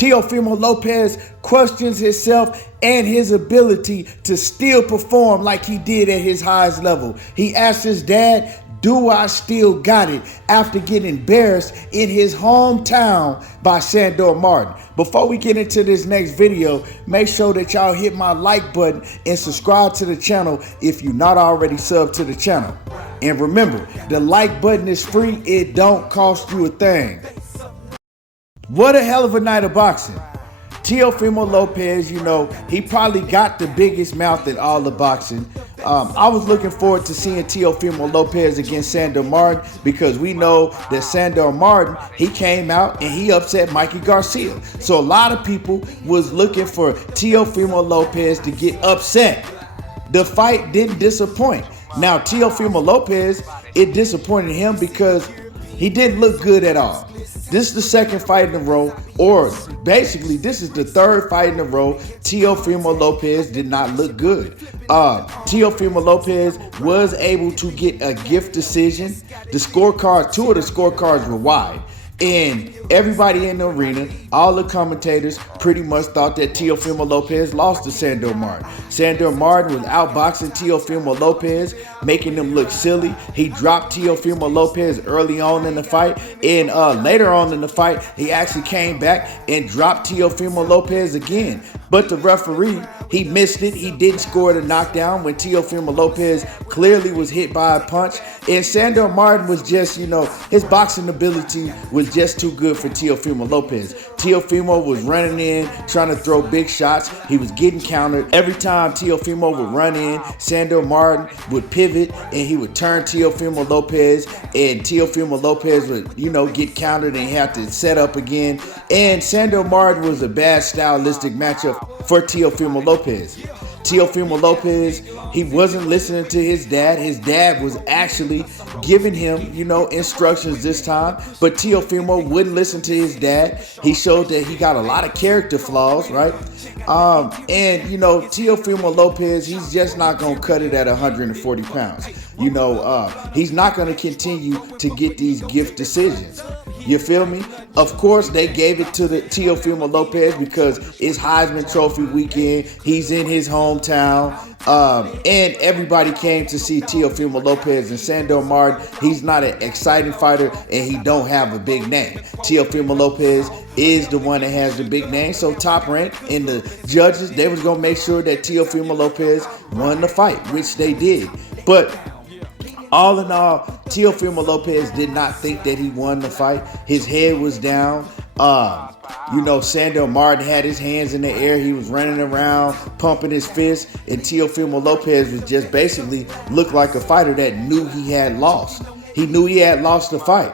Teofimo Lopez questions himself and his ability to still perform like he did at his highest level. He asked his dad, "Do I still got it?" after getting embarrassed in his hometown by Sandor Martin. Before we get into this next video, make sure that y'all hit my like button and subscribe to the channel if you're not already subbed to the channel. And remember, the like button is free. It don't cost you a thing. What a hell of a night of boxing. Teofimo Lopez, he probably got the biggest mouth in all the boxing. I was looking forward to seeing Teofimo Lopez against Sandor Martin because we know that Sandor Martin, he came out and he upset Mikey Garcia. So a lot of people was looking for Teofimo Lopez to get upset. The fight didn't disappoint. Now, Teofimo Lopez, it disappointed him because he didn't look good at all. This is the second fight in a row, or basically this is the third fight in a row. Teofimo Lopez did not look good. Teofimo Lopez was able to get a gift decision. The scorecards, two of the scorecards were wide. And everybody in the arena, all the commentators pretty much thought that Teofimo Lopez lost to Sandor Martin. Sandor Martin was outboxing Teofimo Lopez, making him look silly. He dropped Teofimo Lopez early on in the fight. And later on in the fight, he actually came back and dropped Teofimo Lopez again. But the referee, he missed it. He didn't score the knockdown when Teofimo Lopez clearly was hit by a punch. And Sandor Martin was just, his boxing ability was just too good for Teofimo Lopez. Teofimo was running in, trying to throw big shots. He was getting countered. Every time Teofimo would run in, Sandor Martin would pivot and he would turn Teofimo Lopez, and Teofimo Lopez would, get countered and have to set up again. And Sandor Martin was a bad stylistic matchup for Teofimo Lopez. Teofimo Lopez, he wasn't listening to his dad. His dad was actually giving him, instructions this time. But Teofimo wouldn't listen to his dad. He showed that he got a lot of character flaws, right? Teofimo Lopez, he's just not going to cut it at 140 pounds. He's not going to continue to get these gift decisions. You feel me? Of course, they gave it to the Teofimo Lopez because it's Heisman Trophy weekend. He's in his hometown. And everybody came to see Teofimo Lopez. And Sandor Martin, he's not an exciting fighter and he don't have a big name. Teofimo Lopez is the one that has the big name. So Top Rank and the judges, they was going to make sure that Teofimo Lopez won the fight, which they did. But all in all, Teofimo Lopez did not think that he won the fight. His head was down. Sandor Martin had his hands in the air. He was running around, pumping his fist. And Teofimo Lopez was just basically looked like a fighter that knew he had lost. He knew he had lost the fight.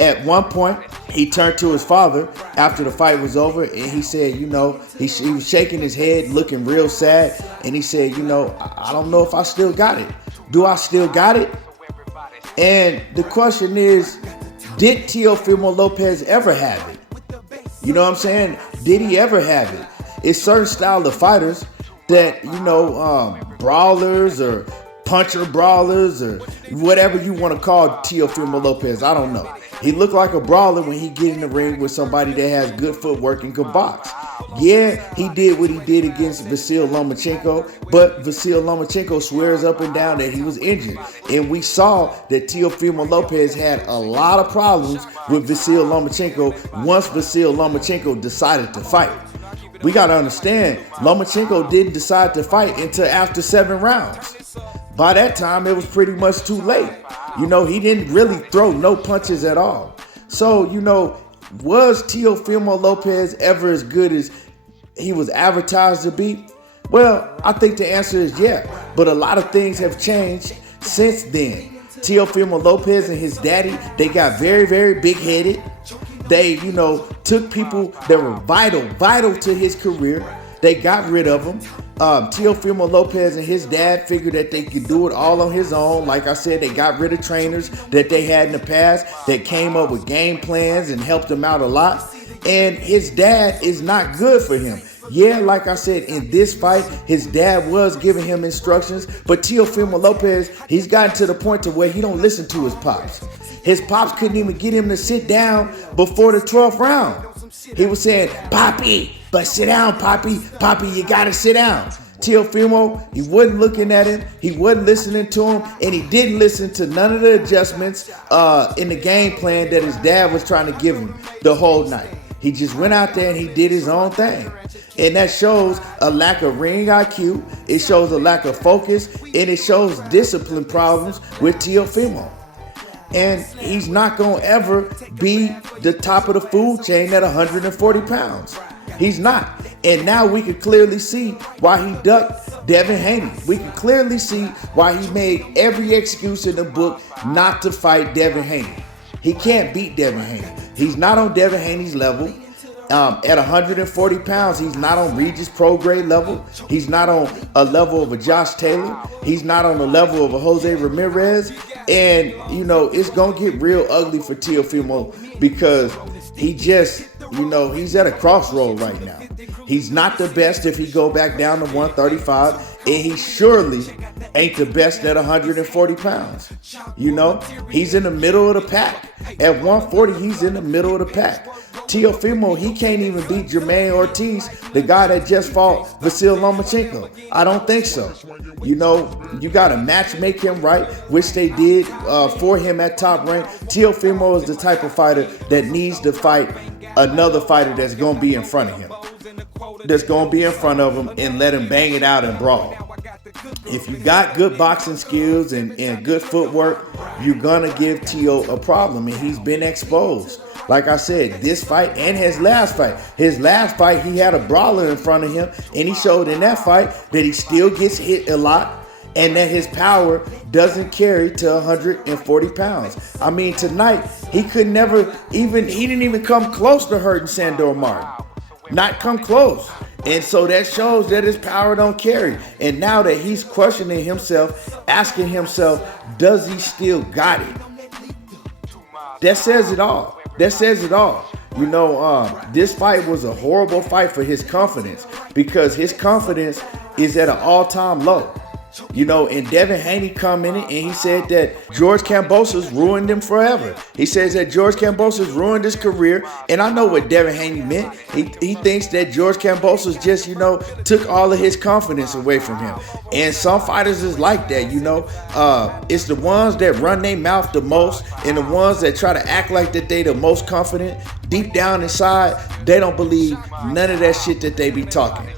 At one point, he turned to his father after the fight was over, and he said, he was shaking his head, looking real sad. And he said, I don't know if I still got it. Do I still got it? And the question is, did Teofimo Lopez ever have it? You know what I'm saying? Did he ever have it? It's certain style of fighters that, brawlers or puncher brawlers or whatever you want to call Teofimo Lopez. I don't know. He looked like a brawler when he get in the ring with somebody that has good footwork and can box. Yeah, he did what he did against Vasyl Lomachenko, but Vasyl Lomachenko swears up and down that he was injured. And we saw that Teofimo Lopez had a lot of problems with Vasyl Lomachenko once Vasyl Lomachenko decided to fight. We got to understand, Lomachenko didn't decide to fight until after 7 rounds. By that time, it was pretty much too late. He didn't really throw no punches at all. So, was Teofimo Lopez ever as good as he was advertised to be? Well, I think the answer is yeah. But a lot of things have changed since then. Teofimo Lopez and his daddy, they got very, very big-headed. They, took people that were vital to his career. They got rid of him. Teofimo Lopez and his dad figured that they could do it all on his own. Like I said, they got rid of trainers that they had in the past that came up with game plans and helped him out a lot. And his dad is not good for him. Yeah, like I said, in this fight, his dad was giving him instructions, but Teofimo Lopez, he's gotten to the point to where he don't listen to his pops. His pops couldn't even get him to sit down before the 12th round. He was saying, Poppy, but sit down, Poppy. Poppy, you gotta sit down. Teofimo, he wasn't looking at him, he wasn't listening to him, and he didn't listen to none of the adjustments in the game plan that his dad was trying to give him the whole night. He just went out there and he did his own thing. And that shows a lack of ring IQ, it shows a lack of focus, and it shows discipline problems with Teofimo. And he's not going to ever be the top of the food chain at 140 pounds. He's not. And now we can clearly see why he ducked Devin Haney. We can clearly see why he made every excuse in the book not to fight Devin Haney. He can't beat Devin Haney. He's not on Devin Haney's level. At 140 pounds, he's not on Regis Pro Grade level. He's not on a level of a Josh Taylor. He's not on the level of a Jose Ramirez. And, you know, it's going to get real ugly for Teofimo because he just, you know, he's at a crossroad right now. He's not the best if he go back down to 135, and he surely ain't the best at 140 pounds. You know, he's in the middle of the pack. At 140, he's in the middle of the pack. Teofimo, he can't even beat Jermaine Ortiz, the guy that just fought Vasil Lomachenko. I don't think so. You know, you got to match make him right, which they did for him at Top Rank. Teofimo is the type of fighter that needs to fight another fighter that's going to be in front of him. That's going to be in front of him and let him bang it out and brawl. If you got good boxing skills and good footwork, you're going to give Teo a problem, and he's been exposed. Like I said, this fight and his last fight. His last fight, he had a brawler in front of him, and he showed in that fight that he still gets hit a lot and that his power doesn't carry to 140 pounds. I mean, tonight, he didn't even come close to hurting Sandor Martin. Not come close. And so that shows that his power don't carry. And now that he's questioning himself, asking himself, does he still got it? That says it all. That says it all. You know, this fight was a horrible fight for his confidence because his confidence is at an all-time low. You know, and Devin Haney come in it and he said that George Kambosos ruined him forever. He says that George Kambosos ruined his career, and I know what Devin Haney meant. He thinks that George Kambosos just, you know, took all of his confidence away from him. And some fighters is like that, you know. It's the ones that run their mouth the most and the ones that try to act like that they the most confident. Deep down inside, they don't believe none of that shit that they be talking.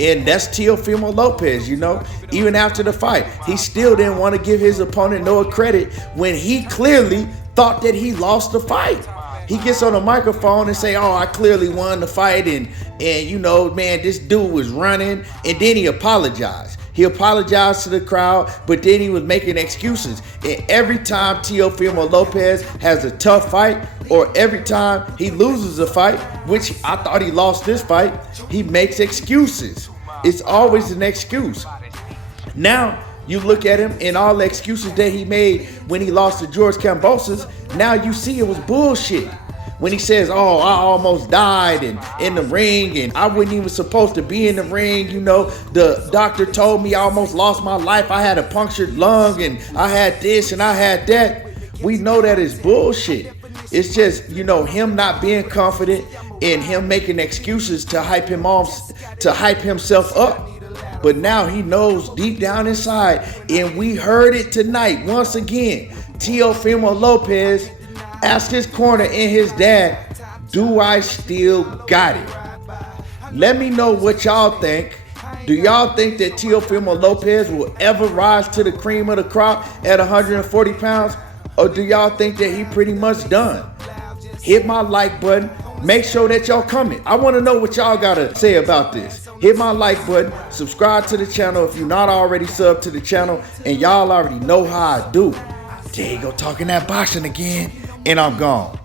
And that's Teofimo Lopez, you know. Even after the fight, he still didn't want to give his opponent no credit when he clearly thought that he lost the fight. He gets on the microphone and say, oh, I clearly won the fight. And you know, man, this dude was running. And then he apologized. He apologized to the crowd, but then he was making excuses. And every time Teofimo Lopez has a tough fight, or every time he loses a fight, which I thought he lost this fight, he makes excuses. It's always an excuse. Now, you look at him and all the excuses that he made when he lost to George Kambosos, now you see it was bullshit. When he says, oh, I almost died and in the ring and I wasn't even supposed to be in the ring, you know, the doctor told me I almost lost my life. I had a punctured lung and I had this and I had that. We know that is bullshit. It's just, you know, him not being confident and him making excuses to hype him off, to hype himself up. But now he knows deep down inside, and we heard it tonight once again. Teofimo Lopez asked his corner and his dad, do I still got it? Let me know what y'all think. Do y'all think that Teofimo Lopez will ever rise to the cream of the crop at 140 pounds? Or do y'all think that he pretty much done? Hit my like button. Make sure that y'all comment. I want to know what y'all got to say about this. Hit my like button. Subscribe to the channel if you're not already subbed to the channel. And y'all already know how I do. There you go, talking that boxing again. And I'm gone.